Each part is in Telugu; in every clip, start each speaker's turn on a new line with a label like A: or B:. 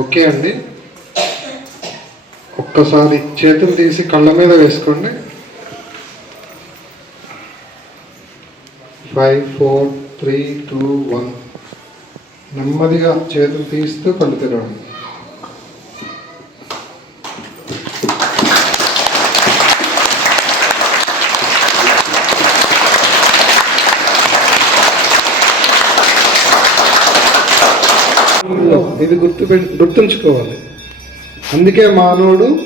A: ఓకే అండి. ఒక్కసారి చేతులు తీసి కళ్ళ మీద వేసుకోండి. Five four three two one. నెమ్మదిగా చేతులు తీస్తూ కళ్ళు తెరవండి. ఇది గుర్తు గుర్తుంచుకోవాలి. అందుకే మానవుడు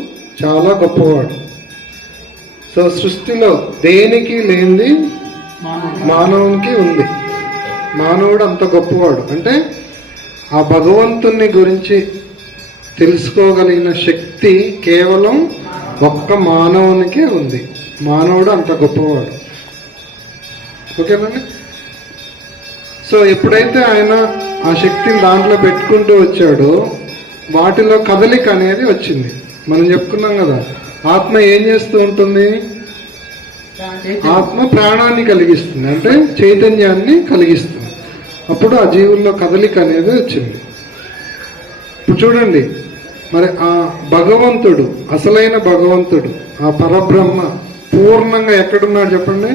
A: చాలా గొప్పవాడు. సో సృష్టిలో దేనికి లేనిది మానవునికి. ఉంది. మానవుడు అంత గొప్పవాడు. అంటే ఆ భగవంతుని గురించి తెలుసుకోగలిగిన శక్తి కేవలం ఒక్క మానవునికే ఉంది. మానవుడు అంత గొప్పవాడు. ఓకేనండి సో ఎప్పుడైతే ఆయన ఆ శక్తిని దాంట్లో పెట్టుకుంటూ వచ్చాడు. వాటిలో కదలిక అనేది వచ్చింది. మనం చెప్పుకున్నాం కదా ఆత్మ ఏం చేస్తూ ఉంటుంది? ఆత్మ ప్రాణాన్ని కలిగిస్తుంది. అంటే చైతన్యాన్ని కలిగిస్తుంది. అప్పుడు ఆ జీవుల్లో కదలిక అనేది వచ్చింది. ఇప్పుడు చూడండి మరి ఆ భగవంతుడు అసలైన భగవంతుడు ఆ పరబ్రహ్మ పూర్ణంగా ఎక్కడున్నాడు చెప్పండి?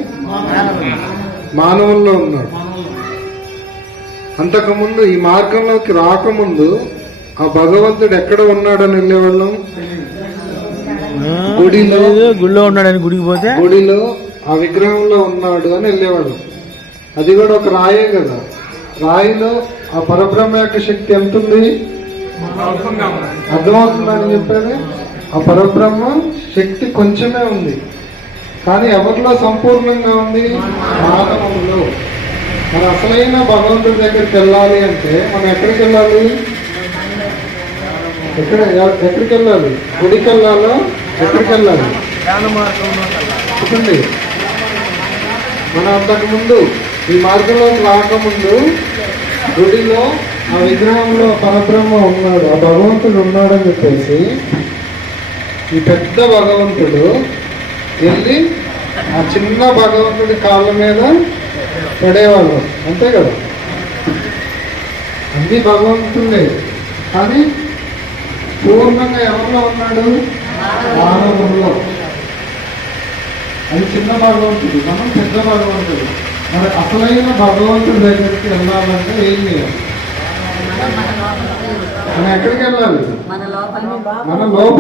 A: మానవుల్లో ఉన్నాడు. అంతకుముందు ఈ మార్గంలోకి రాకముందు ఆ భగవంతుడు ఎక్కడ ఉన్నాడని వెళ్ళేవాళ్ళం? గుడిలో.
B: గుడిలో ఉన్నాడని గుడికి పోతే?
A: గుడిలో ఆ విగ్రహంలో ఉన్నాడు అని వెళ్ళేవాడు అది కూడా ఒక రాయే కదా. రాయిలో ఆ పరబ్రహ్మ యొక్క శక్తి ఎంత ఉంది అర్థమవుతుందని చెప్పేది ఆ పరబ్రహ్మ శక్తి కొంచెమే ఉంది. కానీ ఎవరిలో సంపూర్ణంగా ఉంది? మానవులో మన అసలైన భగవంతుడి దగ్గరికి వెళ్ళాలి అంటే మనం ఎక్కడికి వెళ్ళాలి? ఎక్కడ ఎక్కడికి వెళ్ళాలి? గుడికి వెళ్ళాలో? ఎక్కడికి వెళ్ళాలి? చూడండి మనం అంతకుముందు ఈ మార్గంలోకి రాకముందు గుడిలో ఆ విగ్రహంలో పరబ్రహ్మ ఉన్నాడు ఆ భగవంతుడు ఉన్నాడని చెప్పేసి ఈ పెద్ద భగవంతుడు వెళ్ళి ఆ చిన్న భగవంతుడి కాళ్ళ మీద పడేవాళ్ళు. అంతే కదా? అన్ని భగవంతుడే కానీ పూర్ణంగా ఎవరిలో ఉన్నాడు? మానవుల్లో. అది చిన్న భగవంతుడు మనం పెద్ద భగవంతుడు. మరి అసలైన భగవంతుడి దగ్గరికి వెళ్ళాలంటే ఏం చేయాలి? మనం ఎక్కడికి వెళ్ళాలి?
C: మన లోపల
A: మన లోపల